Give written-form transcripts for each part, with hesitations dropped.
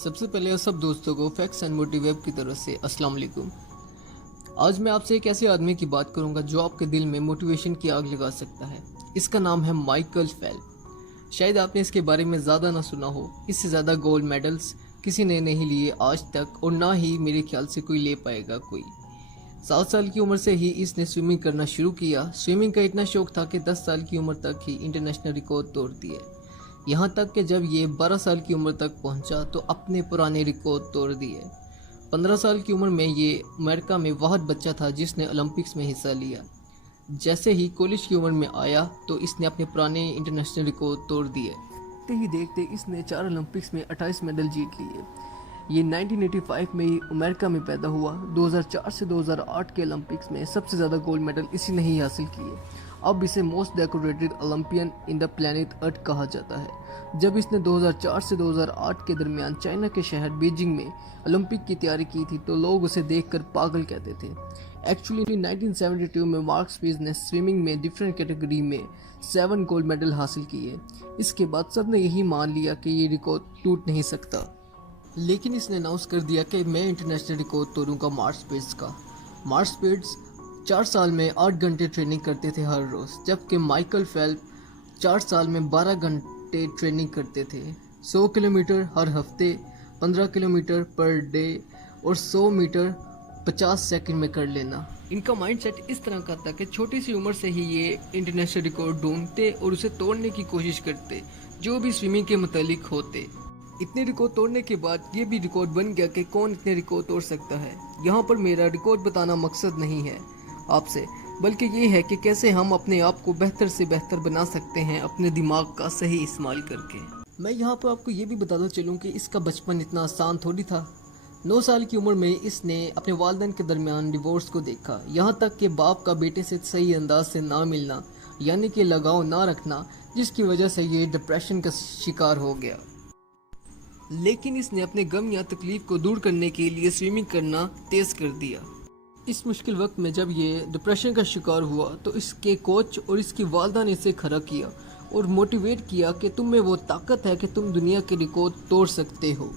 सबसे पहले सब दोस्तों को फैक्ट्स एंड मोटिवेब की तरफ से अस्सलाम वालेकुम। आज मैं आपसे एक ऐसे आदमी की बात करूंगा जो आपके दिल में मोटिवेशन की आग लगा सकता है। इसका नाम है माइकल फेल्प्स। शायद आपने इसके बारे में ज़्यादा ना सुना हो। इससे ज़्यादा गोल्ड मेडल्स किसी ने नहीं लिए आज तक, और ना ही मेरे ख्याल से कोई ले पाएगा। कोई 7 साल की उम्र से ही इसने स्विमिंग करना शुरू किया। स्विमिंग का इतना शौक था कि 10 साल की उम्र तक ही इंटरनेशनल रिकॉर्ड तोड़ दिए। यहाँ तक कि जब ये 12 साल की उम्र तक पहुँचा तो अपने पुराने रिकॉर्ड तोड़ दिए। 15 साल की उम्र में ये अमेरिका में वाहिद बच्चा था जिसने ओलंपिक्स में हिस्सा लिया। जैसे ही कॉलेज की उम्र में आया तो इसने अपने पुराने इंटरनेशनल रिकॉर्ड तोड़ दिए। देखते ही देखते इसने 4 ओलंपिक्स में 28 मेडल जीत लिए। ये 1985 में ही अमेरिका में पैदा हुआ। 2004 से 2008 के ओलंपिक्स में सबसे ज़्यादा गोल्ड मेडल इसी ने ही हासिल किए। अब इसे most decorated Olympian in the planet Earth कहा जाता है। जब इसने 2004 से 2008 के दरमियान चाइना के शहर बीजिंग में ओलंपिक की तैयारी की थी तो लोग उसे देखकर पागल कहते थे। एक्चुअली 1972 में मार्क स्पीज ने स्विमिंग में डिफरेंट कैटेगरी में 7 गोल्ड मेडल हासिल किए। इसके बाद सबने यही मान लिया कि ये रिकॉर्ड टूट नहीं सकता, लेकिन इसने अनाउंस कर दिया कि मैं इंटरनेशनल रिकॉर्ड तोड़ूंगा मार्क स्पीज का। मार्क स्पीज 4 साल में 8 घंटे ट्रेनिंग करते थे हर रोज़, जबकि माइकल फेल्प्स 4 साल में 12 घंटे ट्रेनिंग करते थे। 100 किलोमीटर हर हफ्ते, 15 किलोमीटर पर डे और 100 मीटर 50 सेकंड में कर लेना। इनका माइंडसेट इस तरह का था कि छोटी सी उम्र से ही ये इंटरनेशनल रिकॉर्ड ढूंढते और उसे तोड़ने की कोशिश करते जो भी स्विमिंग के मुतालिक होते। इतने रिकॉर्ड तोड़ने के बाद ये भी रिकॉर्ड बन गया कि कौन इतने रिकॉर्ड तोड़ सकता है। यहाँ पर मेरा रिकॉर्ड बताना मकसद नहीं है आपसे, बल्कि ये है कि कैसे हम अपने आप को बेहतर से बेहतर बना सकते हैं अपने दिमाग का सही इस्तेमाल करके। मैं यहाँ पर आपको ये भी बताता चलूँ कि इसका बचपन इतना आसान थोड़ी था। 9 साल की उम्र में इसने अपने वालिदैन के दरमियान डिवोर्स को देखा। यहाँ तक कि बाप का बेटे से सही अंदाज से ना मिलना, यानी कि लगाव ना रखना, जिसकी वजह से ये डिप्रेशन का शिकार हो गया। लेकिन इसने अपने गम या तकलीफ को दूर करने के लिए स्विमिंग करना तेज कर दिया। इस मुश्किल वक्त में जब ये डिप्रेशन का शिकार हुआ तो इसके कोच और इसकी वालदा ने इसे खड़ा किया और मोटिवेट किया कि तुम में वो ताकत है कि तुम दुनिया के रिकॉर्ड तोड़ सकते हो।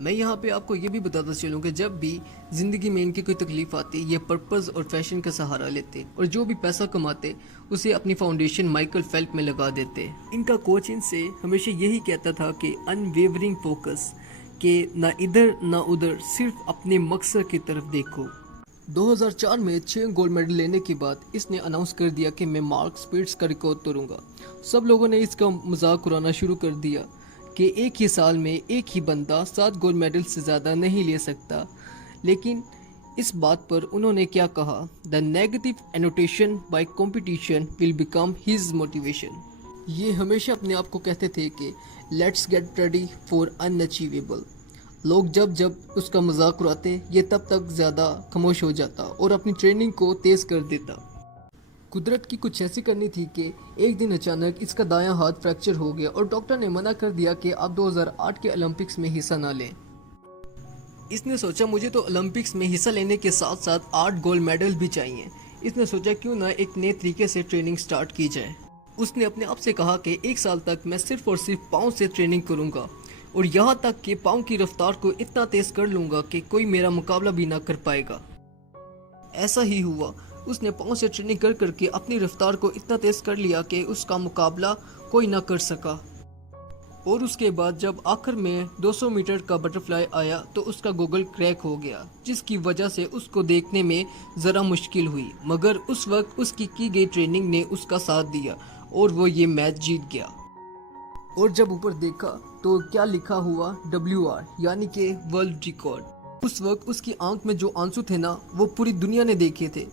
मैं यहाँ पे आपको ये भी बताता चलूँ कि जब भी ज़िंदगी में इनकी कोई तकलीफ आती ये पर्पस और फैशन का सहारा लेते और जो भी पैसा कमाते उसे अपनी फाउंडेशन माइकल फेल्प्स में लगा देते। इनका कोच इनसे हमेशा यही कहता था कि अनवेवरिंग फोकस, कि ना इधर ना उधर, सिर्फ अपने मकसद की तरफ देखो। 2004 में 6 गोल्ड मेडल लेने के बाद इसने अनाउंस कर दिया कि मैं मार्क स्पीड्स का रिकॉर्ड तोड़ूंगा। सब लोगों ने इसका मजाक उड़ाना शुरू कर दिया कि एक ही साल में एक ही बंदा 7 गोल्ड मेडल से ज़्यादा नहीं ले सकता। लेकिन इस बात पर उन्होंने क्या कहा, the negative annotation by competition will become his motivation. ये हमेशा अपने आप को कहते थे कि let's get ready for unachievable. लोग जब जब उसका मजाक उड़ाते ये तब तक ज़्यादा खामोश हो जाता और अपनी ट्रेनिंग को तेज़ कर देता। कुदरत की कुछ ऐसी करनी थी कि एक दिन अचानक इसका दायां हाथ फ्रैक्चर हो गया और डॉक्टर ने मना कर दिया कि आप 2008 के ओलंपिक्स में हिस्सा ना लें। इसने सोचा मुझे तो ओलंपिक्स में हिस्सा लेने के साथ साथ 8 गोल्ड मेडल भी चाहिए। इसने सोचा क्यों ना एक नए तरीके से ट्रेनिंग स्टार्ट की जाए। उसने अपने आप से कहा कि 1 साल तक मैं सिर्फ और सिर्फ पाँव से ट्रेनिंग करूँगा और यहाँ तक कि पाँव की रफ्तार को इतना तेज़ कर लूँगा कि कोई मेरा मुकाबला भी ना कर पाएगा। ऐसा ही हुआ। उसने पाँव से ट्रेनिंग कर करके अपनी रफ्तार को इतना तेज़ कर लिया कि उसका मुकाबला कोई ना कर सका। और उसके बाद जब आखिर में 200 मीटर का बटरफ्लाई आया तो उसका गॉगल क्रैक हो गया, जिसकी वजह से उसको देखने में ज़रा मुश्किल हुई। मगर उस वक्त उसकी की गई ट्रेनिंग ने उसका साथ दिया और वो ये मैच जीत गया। और जब ऊपर देखा तो क्या लिखा हुआ, WR, यानी कि वर्ल्ड रिकॉर्ड। उस वक्त उसकी आंख में जो आंसू थे ना वो पूरी दुनिया ने देखे थे।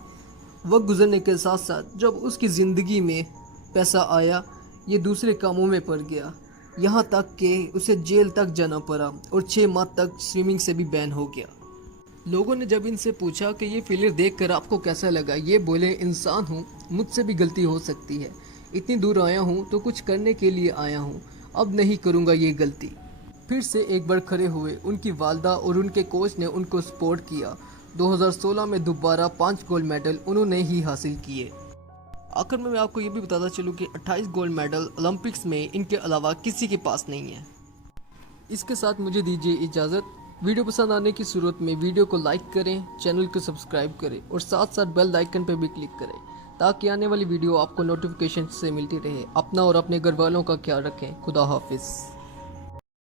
वक्त गुजरने के साथ साथ जब उसकी ज़िंदगी में पैसा आया ये दूसरे कामों में पड़ गया, यहाँ तक कि उसे जेल तक जाना पड़ा और 6 माह तक स्विमिंग से भी बैन हो गया। लोगों ने जब इनसे पूछा कि ये फेलियर देखकर आपको कैसा लगा, ये बोले इंसान हूँ, मुझसे भी गलती हो सकती है। इतनी दूर आया हूँ तो कुछ करने के लिए आया हूँ, अब नहीं करूँगा ये गलती। फिर से एक बार खड़े हुए। उनकी वालदा और उनके कोच ने उनको सपोर्ट किया। 2016 में दोबारा 5 गोल्ड मेडल उन्होंने ही हासिल किए। आखिर में मैं आपको ये भी बताता चलूँ कि 28 गोल्ड मेडल ओलंपिक्स में इनके अलावा किसी के पास नहीं है। اس کے ساتھ مجھے دیجیے اجازت۔ ویڈیو پسند آنے کی صورت میں ویڈیو کو لائک کریں، چینل کو سبسکرائب کریں اور ساتھ ساتھ بیل آئیکن پہ بھی کلک کریں تاکہ آنے والی ویڈیو آپ کو نوٹیفیکیشن سے ملتی رہے۔ اپنا اور اپنے گھر والوں کا خیال رکھیں۔ خدا حافظ۔